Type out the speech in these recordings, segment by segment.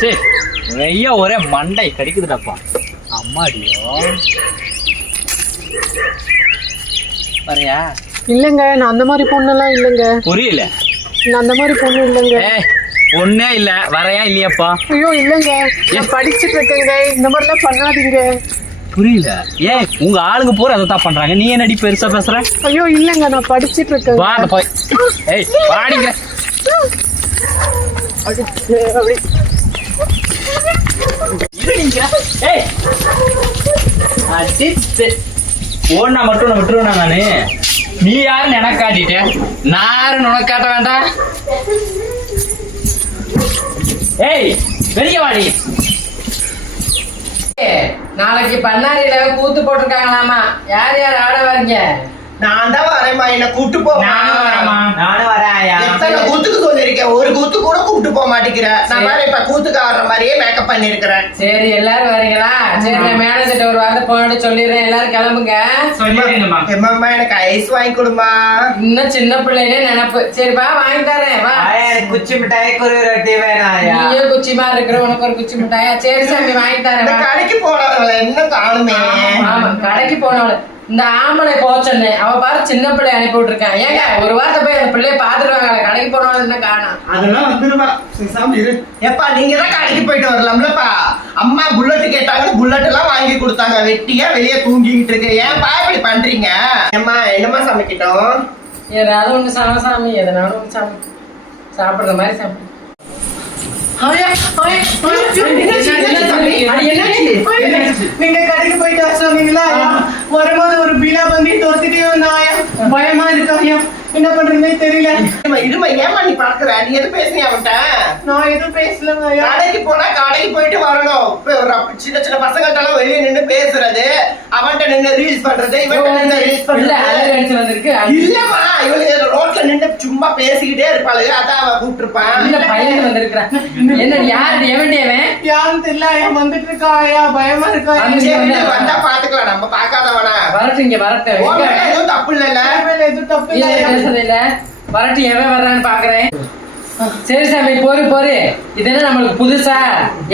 சரி நிறைய ஒரே மண்டை கடிக்குதுடாப்பா அம்மாடியோ. வரையா இல்லைங்க நான் அந்த மாதிரி பொண்ணெல்லாம் இல்லைங்க. புரியல. நான் அந்த மாதிரி பொண்ணு இல்லைங்க. ஏய் ஒண்ணே இல்ல வரையா இல்லையாப்பா? ஐயோ இல்லைங்க. நான் படிச்சுட்டு இருக்கேங்க. இந்த மாதிரிலாம் பண்ணாதீங்க. புரியல. ஏய் உங்க ஆளுங்க பூரா அதை தான் பண்றாங்க. நீ என்னடி பெருசா பேசுற? ஐயோ இல்லைங்க நான் படிச்சுட்டு இருக்கேன் வா அந்த போய் ஏய் வாடிங்க. இருடிங்க. ஓடனா மட்டும் நான் விட்டுருவேனா நானு? நீ யாருன்னு எனக்கு காட்டிட்ட. நான் யாருன்னு உனக்கு காட்ட வேண்டாம்? ஏய் வெளிய வாடி. நாளைக்கு பண்ணாரியில கூத்து போட்டிருக்காங்களாமா? யார் யார் ஆட வரீங்க நான் தான் வரேன்மா என்ன கூட்டு போ நானும் வரேம்மா. ஐயா எத்தனை கூத்துக்கு சொல்லிருக்கேன் ஒரு கூத்து கூட கூப்பிட்டு போக மாட்டேங்கிற. நான் வேற இப்ப கூத்துக்கு ஆடுற மாதிரியே மேக்கப் பண்ணிருக்கிறேன் சரி எல்லாரும் வரீங்களா? சரி நான் மேனேஜர்ட்ட ஒரு வார்த்தை போட்டு சொல்லிடுறேன். எல்லாரும் கிளம்புங்க. சொல்லிடுங்கம்மா எம்மாம்மா எனக்கு ஐஸ் வாங்கி கொடுமா இன்னும் சின்ன பிள்ளைனே நினப்பு. சரிப்பா வாங்கி தரேன். வா. குச்சி மிட்டாய் குருவி ரொட்டி வேணும் ஐயா நீயும் குச்சி மாதிரி இருக்கிற உனக்கு ஒரு குச்சி மிட்டாயா? சரி சாமி வாங்கி தரேன் வா. கடைக்கு போனவங்கள இன்னும் காணுமே. ஆமா கடைக்கு போனவள. இந்த ஆம்பளை போச்சன்னு அவ பாரு சின்ன பிள்ளை அனுப்பி விட்டுருக்கான். ஏங்க ஒரு வார்த்தை போய் அந்த பிள்ளைய பாத்துருவாங்க கடைக்கு போனவள என்ன காணோம் அதெல்லாம் வந்துருவா. பேசாம இரு. எப்பா நீங்க தான் கடைக்கு போயிட்டு வரலாம்லப்பா. அம்மா புல்லட் கேட்டாங்க புல்லட் எல்லாம் வாங்கி கொடுத்தாங்க. வெட்டியா வெளியே தூங்கிக்கிட்டு இருக்கு. ஏன்பா இப்படி பண்றீங்க? ஏம்மா என்னம்மா சமைக்கட்டும்? ஏதாவது ஒண்ணு சம சாமி. எதனாலும் ஒண்ணு சாமி. சாப்பிடுற மாதிரி சாமி நீங்க கடைக்கு போயிட்டு வர சொன்னீங்களா வரும்போது ஒரு பிலா பண்ணி தோத்துட்டே வந்தாயா பயமா இருக்காயா என்ன பண்றதுன்னே தெரியல. இருமா ஏமா நீ பாக்குற நீ எது பேசுனியா அவன்கிட்ட? நான் எதுவும் பேசலங்க கடைக்கு போனா கடைக்கு போயிட்டு வரணும் இப்ப ஒரு அப்ப சின்ன சின்ன பசங்கள்ட்ட எல்லாம் வெளியே நின்னு பேசுறது. அவன்கிட்ட நின்னு ரீல்ஸ் பண்றது. இவன்கிட்ட நின்னு ரீல்ஸ் இல்ல பண்றது. வந்திருக்கு. இல்லம்மா இவளுக்கு ரோட்ல நின்னு சும்மா பேசிக்கிட்டே இருப்பாளுங்க அதான் அவன் கூப்பிட்டுருப்பான். இல்ல பையன் வந்திருக்கிறான் என்ன யாரு அவன் யாரும் தெரியல ஐயா வந்துட்டு இருக்கா ஐயா பயமா இருக்கா வந்து- பாத்துக்கலாம் நம்ம பாக்காதவனா வரட்டும் இங்க வரட்டும். எங்க? எதுவும் தப்பு இல்லைல்ல? எதுவும் தப்பு இல்ல, இல்லை பேசுறது இல்ல. வரட்டும் எவன் வர்றான்னு பாக்குறேன். சரி சாமி போரு போரு. இது என்ன நம்மளுக்கு புதுசா?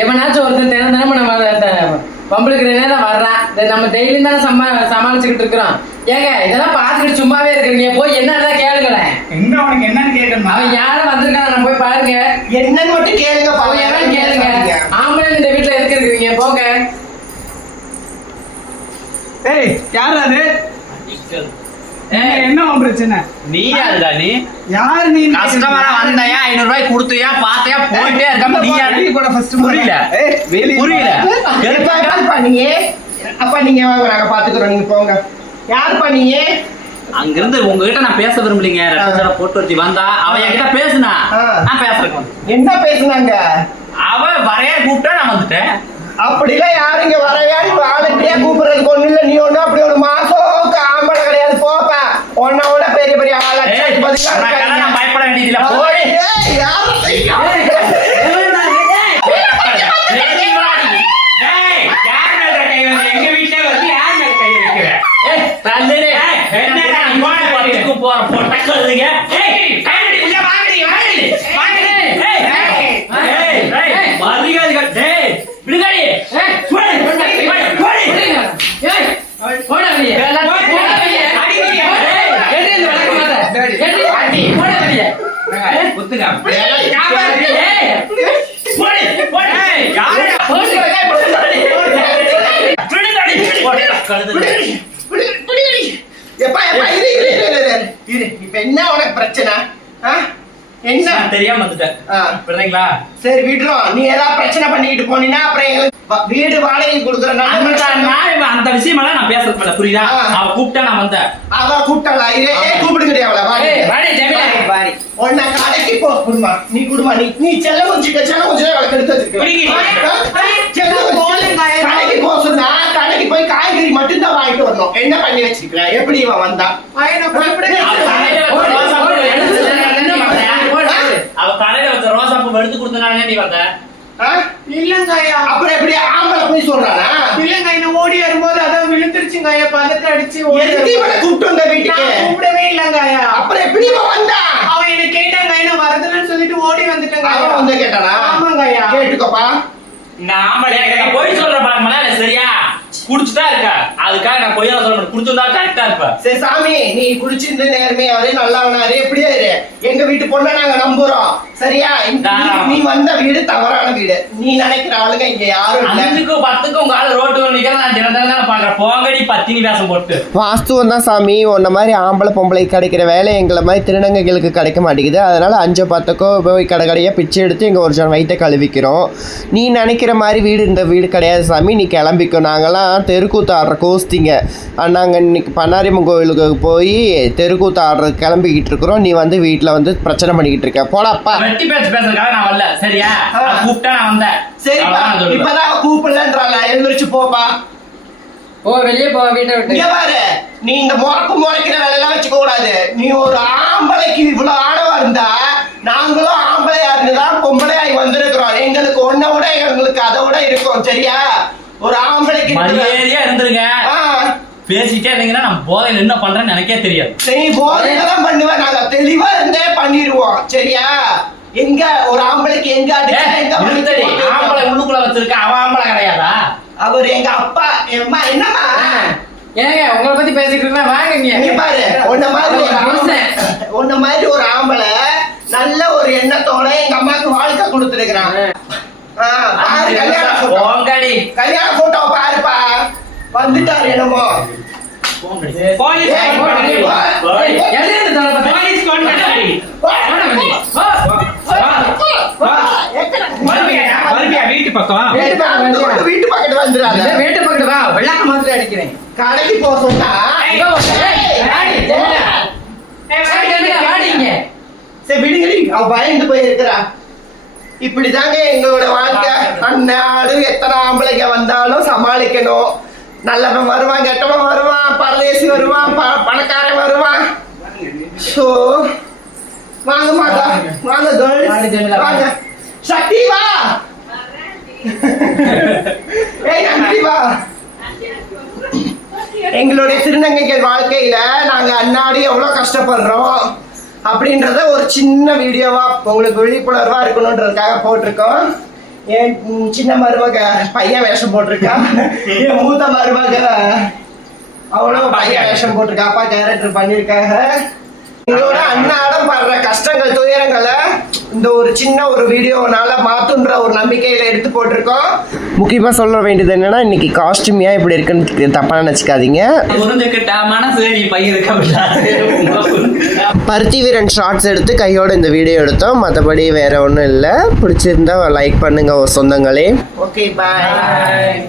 எவனாச்சும் ஒருத்தன் தினம் தினமும் நம்ம பம்பளுக்கு நேரம் வர்றான் இதை நம்ம டெய்லியும் தான் சமா சமாளிச்சுக்கிட்டு இருக்கிறோம். ஏங்க இதெல்லாம் பார்த்துக்கிட்டு சும்மாவே இருக்கிறீங்க. போய் என்னதான் கேளுங்களேன். என்ன உனக்கு என்னன்னு கேட்கணுமா? அவன் யாரும் வந்திருக்கான்? நான் போய் பாருங்க. என்னன்னு மட்டும் கேளுங்க அவன் கேளுங்க? ஆம்பளை இந்த வீட்டுல இருக்கிறீங்க? போங்க. ஏய் யார் அது? என்ன பிரச்சனை? நீ யாருடா நீ? யார் நீ கஸ்டமரா வந்தையா? ஐநூறு ரூபாய் கொடுத்தியா? பார்த்தையா போயிட்டே இருக்காம நீ யாரு கூட ஃபர்ஸ்ட் புரியல. புரியல. யாருப்பா நீங்க அப்பா நீங்க வாங்க நாங்க பாத்துக்கிறோம் நீங்க போங்க. யாருப்பா நீங்க அங்கிருந்து உங்ககிட்ட நான் பேச விரும்பலீங்க. ரெட்டை போட்டு வச்சு வந்தா அவ என்கிட்ட பேசுனா. நான் பேசுறேன். என்ன பேசுனாங்க? அவ வரைய கூப்பிட்டா நான் வந்துட்டேன். அப்படிலாம் யாரும் இங்க வரையா? வாலண்டியா கூப்பிடுறதுக்கு ஒண்ணு இல்ல. நீ ஒண்ணு அப்படி ஒரு மாசம் ஆம்பளை கிடையாது விட பெரிய பெரிய ஆளா நான் பயப்பட வேண்டியதில்ல போய் ஏய், யாரும் செய்யா? சரி, வாடி. டேய், யார் மேல கை வைக்கிற? எங்க வீட்டுல வந்து யார் மேல கை வைக்கிற? ஏய், தள்ளுடி. என்னடா நீ போன படத்துக்கு போற பொட்டக்கழுதுங்க? ஏய், கையடி, உள்ள வாங்கடி, வாங்கடி, வாங்கடி. ஏய், ஏய், ஏய், ஏய், மரியாதைகள். டேய், விடுங்கடி. ஏய், போடி, போடி, போடி. ஏய், போடா வெளியே. போடா வெளியே. அடிக்கிறீங்க. ஏய், எடு இந்த விளக்கமாத்த. எடு, அடி, போடா வெளியே. குத்துங்க. ஏய், போடி, போடி. ஏய், யாருடா? விடுங்கடி. போடி, கழுதுங்க. விடுடி, விடுடி, விடுடி. எப்பா, எப்பா, இரு, இரு, இரு, இரு, இரு. இரு, இப்ப என்ன உனக்கு பிரச்சனை? என்ன? தெரியாம. புரியுதுங்களா? சரி விடுறோம் நீ ஏதாவது பிரச்சனை பண்ணிட்டு போனீன்னா அப்புறம் எங்களுக்கு வீடு வாடகை கொடுக்குற அந்த நல்ல நான் அந்த விஷயமெல்லாம் நான் பேசுறது இல்ல புரியுதா. அவ கூப்பிட்டா நான் வந்தேன். அவ கூப்பிட்டாளா? இரு ஏய், கூப்பிடுங்கடி அவளை. வாடி. உன்னை கடைக்கு போ குடுமா. நீ குடுமா. நீ நீ செல்ல கொஞ்சம் செல்ல கொஞ்சம். வச்சிருக்க. பண்ணி வச்சிருக்கிற. எப்படி இவன் வந்தா? அவ தலையில வச்ச ரோசா பூ எடுத்து கொடுத்தனால நீ வந்த. வந்த? இல்லங்க ஐயா. அப்புறம் எப்படி ஆம்பளை போய் சொல்றானா? இல்லங்க நான் ஓடி வரும்போது அதான் விழுந்துருச்சுங்க ஐயா. பதட்ட அடிச்சு ஓடி எதுக்கு இவனை கூப்பிட்டு வந்த வீட்டுக்கு? நான் கூப்பிடவே இல்லங்க ஐயா. அப்புறம் எப்படி இவன் வந்தான் அவன் என்ன கேட்டாங்க ஐயா நான் வரதுன்னு சொல்லிட்டு ஓடி வந்துட்டேங்க அவன் வந்து கேட்டானா? ஆமாங்க ஐயா. கேட்டுக்கோப்பா. எனக்கு போய் சொல்ற எனக்கு சரியா? குடிச்சுட்டா இருக்கா அதுக்காக நான் பொய்யா சொல்றேன் குடிச்சிருந்தா கரெக்டா இருப்ப சரி சாமி நீ குடிச்சிருந்து நேர்மையாவே நல்லவனாரு எப்படியா இரு. எங்க வீட்டு பொண்ணை நாங்க நம்புறோம். சரியா? நீ வந்த வீடு தவறான வீடு. நீ நினைக்கிற ஆளுங்க இங்க யாரும் இல்ல. அஞ்சுக்கும் பத்துக்கும் உங்க ஆளு ரோட்டு நிக்கிற நான் தினம் தினம் தானே பாக்குறேன் போங்கடி பத்தினி வேஷம் போட்டு. வாஸ்துவம் தான் சாமி. உன்ன மாதிரி ஆம்பளை பொம்பளை கிடைக்கிற வேலை எங்களை மாதிரி திருநங்கைகளுக்கு கிடைக்க மாட்டேங்குது. அதனால அஞ்சு பத்துக்கோ போய் கடை கடையாக பிச்சை எடுத்து எங்கள் ஒரு ஜன வயிற்றை கழுவிக்கிறோம். நீ நினைக்கிற மாதிரி வீடு இந்த வீடு கிடையாது சாமி. நீ கிளம்பிக்கோ. நாங்களாம் தெருக்கூத்து ஆடுற கோஸ்திங்க நாங்கள் இன்னைக்கு பண்ணாரியம்மன் கோயிலுக்கு போய் தெருக்கூத்து ஆடுறது கிளம்பிக்கிட்டு இருக்கிறோம். நீ வந்து வீட்டில் வந்து பிரச்சனை பண்ணிக்கிட்டு இருக்க. போடாப்பா வெட்டி பேச்சு பேசுறதுக்காக நான் வரல. சரியா? நான் கூப்பிட்டா நான் வந்தேன். சரிப்பா. இப்பதான் கூப்பிடலன்றாங்க எழுந்திரிச்சு போப்பா. போ வெளியே போ வீட்டை விட்டு. இங்க பாரு. நீ இந்த முறப்பு முறைக்கிற வேலையெல்லாம் வச்சுக்க கூடாது. நீ ஒரு ஆம்பளைக்கு இவ்வளவு ஆணவா இருந்தா நாங்களும் ஆம்பளையா இருந்துதான் பொம்பளையாய் வந்திருக்கிறோம். எங்களுக்கு ஒன்ன விட எங்களுக்கு அதை விட இருக்கும். சரியா? ஒரு இருக்கிற- மரியாதையா இருந்துருங்க. பேசிட்டே இருந்தீங்கன்னா நான் போதையில என்ன பண்றேன்னு எனக்கே தெரியாது. சரி போதையெல்லாம் பண்ணுவேன் நாங்க தெளிவா இருந்தே பண்ணிடுவோம் சரியா? எங்க ஒரு ஆம்பளைக்கு எங்க எங்க. ஆம்பளை உள்ளுக்குள்ள வச்சிருக்க அவன் ஆம்பளை கிடையாதா? அவர் எங்க அப்பா எம்மா என்னம்மா? ஏங்க உங்களை பத்தி பேசிட்டு இருந்தா வாங்க இங்க. பாரு உன்ன மாதிரி ஒரு ஆம்பளை. உன்ன மாதிரி ஒரு ஆம்பளை நல்ல ஒரு எண்ணத்தோட எங்க அம்மாக்கு வாழ்க்கை கொடுத்துருக்கிறான். ஆ, பாரு கல்யாண photo. போங்கடி. கல்யாண போட்டோ பாருப்பா வந்துட்டாரு என்னமோ. வீட்டு பக்கம். வீட்டு பக்கத்து வந்து வீட்டு பக்கத்து வந்துடாத இந்த வீட்டு பக்கத்து வா வெள்ளாக்க மாதிரி அடிக்கிறேன். கடைக்கு போக சொன்னா. சரி விடுங்கடி. அவ பயந்து போயிருக்கிறா. இப்படிதாங்க எங்களோட வாழ்க்கை. அந்நாடு எத்தனை ஆம்பளைங்க வந்தாலும் சமாளிக்கணும். நல்லவன் வருவான் கெட்டவன் வருவான் பரதேசி வருவான் பணக்காரன் வருவான். ஸோ வாங்க மாட்டா வாங்க வாங்க சக்தி வா. ஏய் நன்றி வா. எங்களுடைய திருநங்கைகள் வாழ்க்கையில நாங்க அன்னாடி எவ்வளவு கஷ்டப்படுறோம் அப்படின்றத ஒரு சின்ன வீடியோவா உங்களுக்கு விழிப்புணர்வா இருக்கணுன்றதுக்காக போட்டிருக்கோம். என் சின்ன மருமக பையன் வேஷம் போட்டிருக்கா. என் மூத்த மருமக அவளும் பையன் வேஷம் போட்டிருக்கா. அப்பா கேரக்டர் பண்ணியிருக்காங்க. எங்களோட அன்னாடம் படுற கஷ்டங்கள் துயரங்களை இந்த ஒரு சின்ன ஒரு வீடியோனால மாத்துன்ற ஒரு நம்பிக்கையில எடுத்து போட்டிருக்கோம். முக்கியமா சொல்ல வேண்டியது என்னன்னா இன்னைக்கு காஸ்டியூம் ஏன் இப்படி இருக்குன்னு தப்பா நினைச்சுக்காதீங்க. பருத்தி வீரன் ஷார்ட்ஸ் எடுத்து கையோட இந்த வீடியோ எடுத்தோம். மற்றபடி வேற ஒன்றும் இல்லை. பிடிச்சிருந்தா லைக் பண்ணுங்க சொந்தங்களே. Okay bye.